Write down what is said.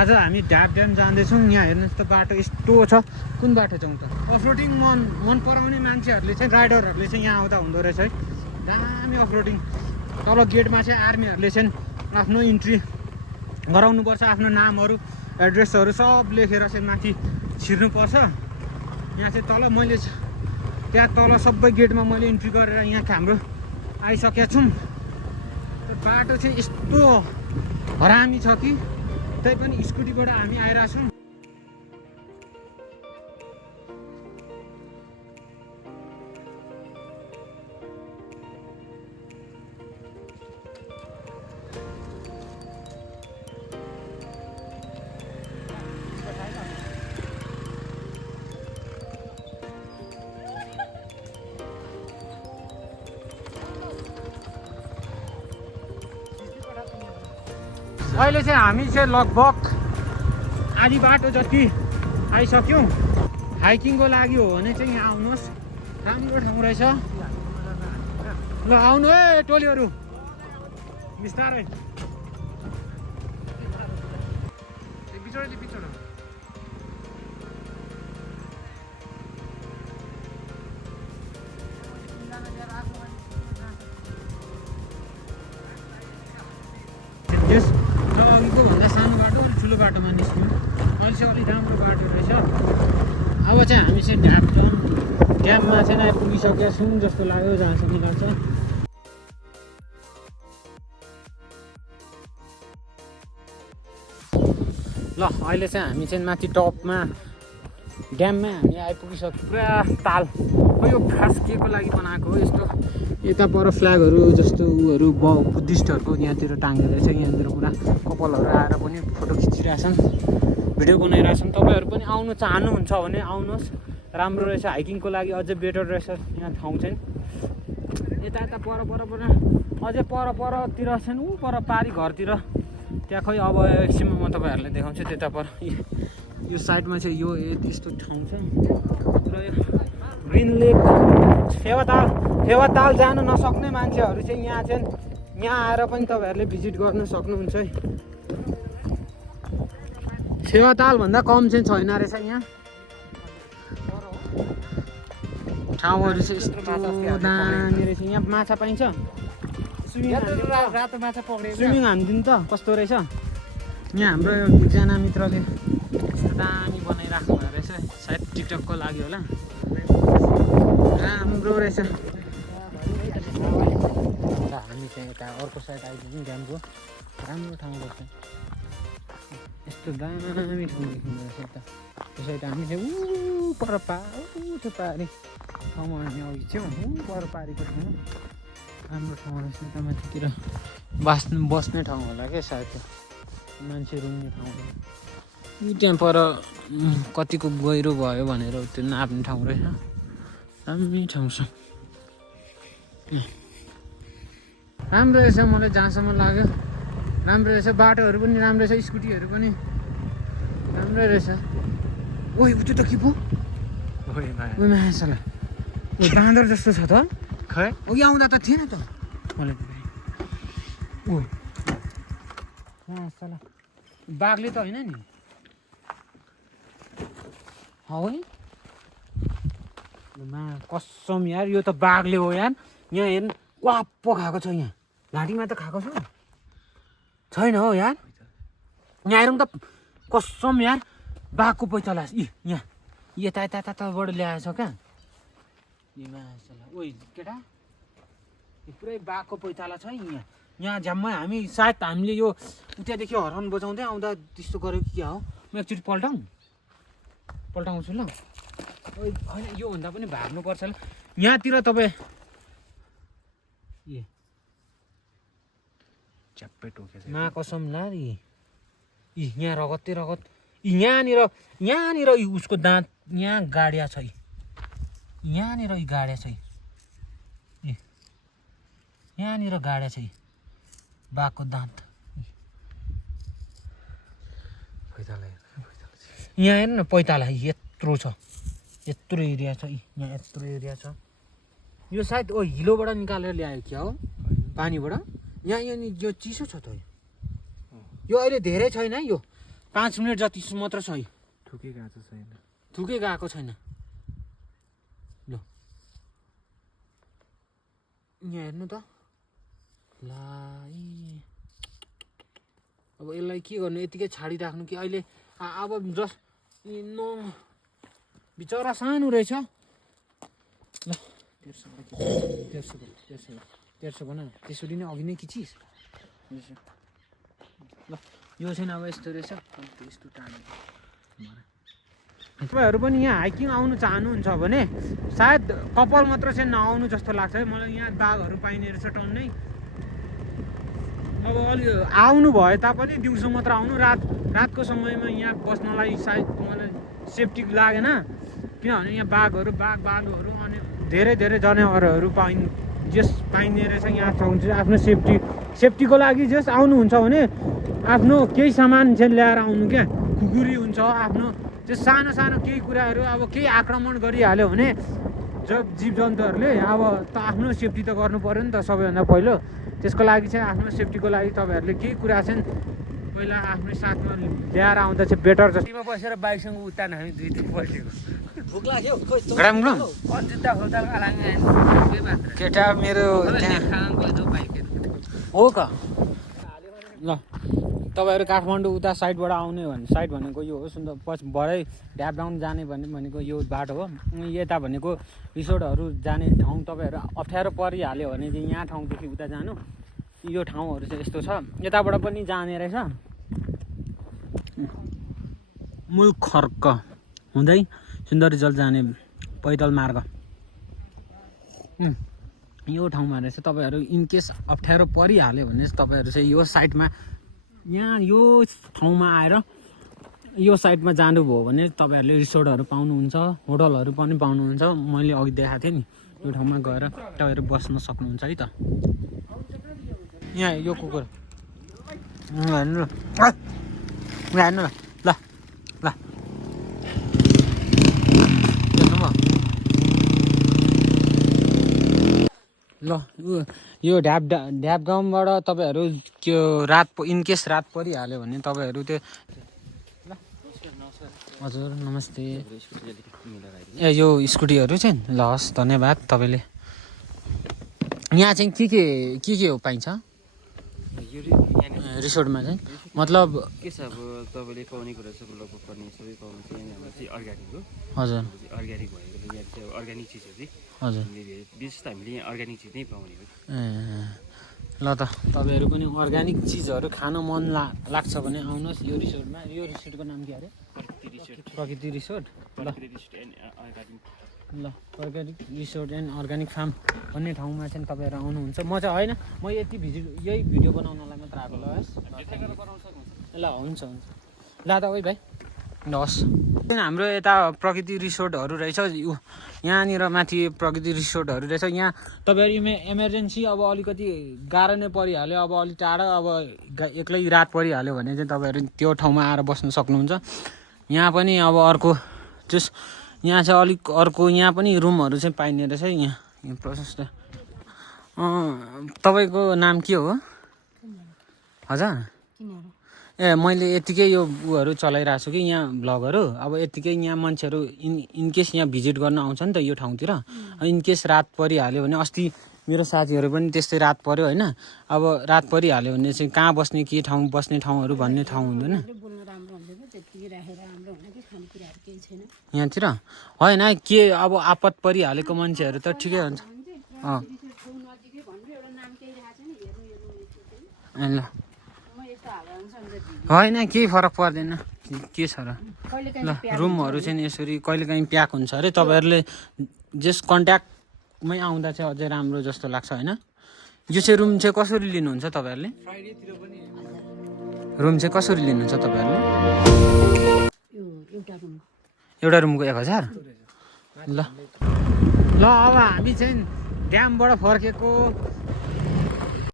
आज हामी ढ्याप ड्याम जाँदैछौँ। यहाँ हेर्नुहोस् त बाटो यस्तो छ। कुन बाटो जाउँ त? अफरोडिङ मन पराउने मान्छेहरूले चाहिँ राइडरहरूले चाहिँ यहाँ आउँदा हुँदो रहेछ है। दामी अफरोडिङ। तल गेटमा चाहिँ आर्मीहरूले चाहिँ आफ्नो इन्ट्री गराउनुपर्छ। आफ्नो नामहरू एड्रेसहरू सब लेखेर चाहिँ माथि छिर्नुपर्छ। यहाँ चाहिँ तल मैले त्यहाँ तल सबै गेटमा मैले इन्ट्री गरेर यहाँ हाम्रो आइसकेका छौँ। बाटो चाहिँ यस्तो हरामी छ कि तैपनि स्कुटीबाट हामी आइरहेछौँ। अहिले चाहिँ हामी चाहिँ लगभग आधी बाटो जति आइसक्यौँ। हाइकिङको लागि हो भने चाहिँ यहाँ आउनुहोस्, राम्रो ठाउँ रहेछ। ल आउनु है टोलीहरू बिस्तारै। पिछोड अघिको भन्दा सानो बाटो अनि ठुलो बाटोमा निस्क्यौँ। अहिले चाहिँ अलिक राम्रो बाटो रहेछ। अब चाहिँ हामी चाहिँ ड्याममा चाहिँ आइपुगिसकेका छौँ जस्तो लाग्यो जहाँसम्म लाग्छ। ल अहिले चाहिँ हामी चाहिँ माथि टपमा ड्याममा हामी आइपुगिसक्यो। पुरा ताल यो खास के को लागि बनाएको हो यस्तो यता पर फ्ल्यागहरू जस्तो उहरू बुद्धिस्टहरूको यहाँतिर टाङ्गेर रहेछ। यहाँतिर पुरा कपालहरू आएर पनि फोटो खिचिरहेछन्, भिडियो बनाइरहेछन्। तपाईँहरू पनि आउनु चाहनुहुन्छ भने आउनुहोस्, राम्रो रहेछ। हाइकिङको लागि अझै बेटर रहेछ यहाँ ठाउँ चाहिँ। यता पर अझै परतिर छन्, ऊ पर पारी घरतिर त्यहाँ खै अब एकछिनमा म तपाईँहरूलाई देखाउँछु। त्यता पर यो साइडमा चाहिँ यो यस्तो ठाउँ छ पुरा। यो ग्रिन लेक फेवाताल जानु नसक्ने मान्छेहरू चाहिँ यहाँ आएर पनि तपाईँहरूले भिजिट गर्न सक्नुहुन्छ है। फेवाताल भन्दा कम चाहिँ छैन रहेछ यहाँ ठाउँहरू चाहिँ यस्तो दामी रहेछ। यहाँ माछा पाइन्छ, रातो माछा पक्रेको स्विमिङ हानिदिनु त कस्तो रहेछ। यहाँ हाम्रो एकजना मित्रले यस्तो दामी बनाइराख्नु भएको रहेछ, सायद टिकटकको लागि होला। राम्रो रहेछ। हामी चाहिँ यता अर्को साइड आइदियौँ ड्यामको। राम्रो ठाउँ रहेछ, यस्तो दामी ठाउँ देखिँदो रहेछ यता। त्यो साइड हामी चाहिँ ऊ पर पारी ठाउँमा हामी अघि छौँ। पर पारीको ठाउँ राम्रो ठाउँ रहेछ। यता माथितिर बस्ने ठाउँ होला क्या सायद, त्यो मान्छे रुङ्ने ठाउँ। त्यहाँ पर कतिको गहिरो भयो भनेर त्यो नाप्ने ठाउँ रहेछ। दामी ठाउँ छ, राम्रो रहेछ। मलाई जहाँसम्म लाग्यो राम्रो रहेछ। बाटोहरू पनि राम्रो रहेछ, स्कुटीहरू पनि राम्रै रहेछ। ओइ त्यो त के पो मासला बाँदर जस्तो छ त। खै अघि आउँदा त थिएन त मलाई त। ओ मासला बाघले त होइन नि हो नि। कसम यार यो त बाघले हो यार। यहाँ हेर्नु वाप्प खाएको छ। यहाँ घाँटीमा त खाएको छैन हो यार। यहाँ हेरौँ त कसम यार बाघको पैताला। यहाँ यताबाट ल्याएछ क्या मासला। ओइ केटा यो पुरै बाघको पैताला छ यहाँ झ्याममा। हामी सायद हामीले यो त्यहाँदेखि हर्न बजाउँदै आउँदा त्यस्तो गरेको क्या हो। म एकचोटि पल्टाउँछु ल। ओइ होइन योभन्दा पनि भाग्नुपर्छ ल। यहाँतिर तपाईँ च्याप्पै टोकेछ मा कसम ला। यहाँ रगत यहाँनिर उसको दाँत यहाँ गाडिया छ। यहाँनिर गाडिया छ, यहाँनिर गाडिया छ बाघको दाँत। यहाँ हेर्नु न पैताला यत्रो छ, यत्रो एरिया छ। यहाँ यत्रो एरिया छ। यो सायद हिलोबाट निकालेर ल्यायो क्या हो, पानीबाट। यहाँ नि यो चिसो छ त यो अहिले धेरै छैन है। यो 5 मिनट जति मात्र सही ठुकै गएको छैन थुकै गएको छैन ल यहाँ हेर्नु त ला अब यसलाई के गर्नु यतिकै छाडिराख्नु कि अहिले अब जस बिचरा सानो रहेछ ल 1300 भन न त्यसरी नै अघि नै खिचिस् ल यो चाहिँ अब यस्तो रहेछ यस्तो टाढो तपाईँहरू पनि यहाँ हाइकिङ आउनु चाहनुहुन्छ भने सायद कपाल मात्र चाहिँ नआउनु जस्तो लाग्छ है मलाई यहाँ बाघहरू पाइने रहेछ टन्नै अब अलि आउनु भए तापनि दिउँसो मात्र आउनु रातको समयमा यहाँ बस्नलाई सायद मलाई सेफ्टी लागेन किनभने यहाँ बाघहरू अनि धेरै जनावरहरू पाइने रहेछ यहाँ ठाउँ चाहिँ आफ्नो सेफ्टीको लागि जस आउनुहुन्छ भने आफ्नो केही सामान चाहिँ ल्याएर आउनु क्या खुकुरी हुन्छ आफ्नो त्यो सानो केही कुराहरू अब केही आक्रमण गरिहाल्यो भने जीव जन्तुहरूले अब त आफ्नो सेफ्टी त गर्नु पर्यो नि त सबैभन्दा पहिलो त्यसको लागि चाहिँ आफ्नो सेफ्टीको लागि तपाईँहरूले केही कुरा चाहिँ पहिला आफ्नै साथमा ल्याएर आउँदा चाहिँ बेटर जस्तो बसेर बाइकसँग उतार्न हामी दुई दिन पल्टेको भोक लाग्यो केटा मेरो हो क ल तपाईँहरू काठमाडौँ उता साइडबाट आउने भने साइड भनेको यो हो सुन्दर पछि भरै ड्याप डाउन जाने भनेको यो बाटो हो यता भनेको रिसोर्टहरू जाने ठाउँ तपाईँहरू अप्ठ्यारो परिहाल्यो भने चाहिँ यहाँ ठाउँदेखि उता जानु यो ठाउँहरू चाहिँ यस्तो छ यताबाट पनि जाने रहेछ मुलखर्क हुँदै सुन्दरीजल जाने पैदल मार्ग यो ठाउँमा रहेछ तपाईँहरू इनकेस अप्ठ्यारो परिहाल्यो भने तपाईँहरू चाहिँ यो साइडमा यहाँ यो ठाउँमा आएर यो साइडमा जानुभयो भने तपाईँहरूले रिसोर्टहरू पाउनुहुन्छ होटलहरू पनि पाउनुहुन्छ मैले अघि देखाएको थिएँ नि यो ठाउँमा गएर तपाईँहरू बस्न सक्नुहुन्छ है त यहाँ यो कुकुर हेर्नु हेर्नु ल ल ल यो ढ्याप गाउँबाट तपाईँहरू त्यो इनकेस रात परिहाल्यो भने तपाईँहरू त्यो हजुर नमस्ते ए यो स्कुटीहरू चाहिँ ल हस् धन्यवाद तपाईँले यहाँ चाहिँ के हो पाइन्छ रिसोर्टमा चाहिँ मतलब के छ अब तपाईँले पाउने कुरा चाहिँ लगभग पर्ने सबै पाउनु चाहिँ हाम्रो चाहिँ अर्ग्यानिक हो हजुर अर्ग्यानिक भएको यहाँ चाहिँ अर्ग्यानिक चिजहरू चाहिँ हजुर विशेष त हामीले यहाँ अर्ग्यानिक चिज नै पाउने हो ल त तपाईँहरू पनि अर्ग्यानिक चिजहरू खान मन लाग्छ भने आउनुहोस् यो रिसोर्टमा यो रिसोर्टको नाम के अरे प्रकृति रिसोर्ट ल organic resort and organic farm भन्ने ठाउँमा चाहिँ तपाईँहरू आउनुहुन्छ म चाहिँ होइन म यही भिडियो बनाउनलाई मात्र आएको ल ल हुन्छ ल त ओइ भाइ ल हस् हाम्रो यता प्रकृति रिसोर्टहरू रहेछ यहाँनिर माथि प्रकृति रिसोर्टहरू रहेछ यहाँ तपाईँहरू इमर्जेन्सी अब अलिकति गाह्रो नै परिहाल्यो अब अलिक टाढा अब एक्लै रात परिहाल्यो भने चाहिँ तपाईँहरू त्यो ठाउँमा आएर बस्न सक्नुहुन्छ यहाँ पनि अब अर्को जस यहाँ चाहिँ अलिक अर्को यहाँ पनि रुमहरू चाहिँ पाइने रहेछ यहाँ प्रशस्त तपाईँको नाम के हो हजुर ए मैले यतिकै यो उहरू चलाइरहेको छु कि यहाँ भ्लगहरू अब यतिकै यहाँ मान्छेहरू इनकेस यहाँ भिजिट गर्न आउँछ नि त यो ठाउँतिर इनकेस रात परिहाल्यो भने अस्ति मेरो साथीहरू पनि त्यस्तै रात पर्यो होइन अब रात परिहाल्यो भने चाहिँ कहाँ बस्ने के ठाउँ बस्ने ठाउँहरू भन्ने ठाउँ हुँदैन यहाँतिर होइन के अब आपत परिहालेको मान्छेहरू त ठिकै हुन्छ ल होइन केही फरक पर्दैन के छ र ल रुमहरू चाहिँ यसरी कहिलेकाहीँ प्याक हुन्छ अरे तपाईँहरूले जस कन्ट्याक्टमै आउँदा चाहिँ अझै राम्रो जस्तो लाग्छ होइन यो चाहिँ रुम चाहिँ कसरी लिनुहुन्छ तपाईँहरूले रुम चाहिँ कसरी लिनुहुन्छ तपाईँहरूले एउटा रुमको 1000 ल अब हामी चाहिँ ड्यामबाट फर्केको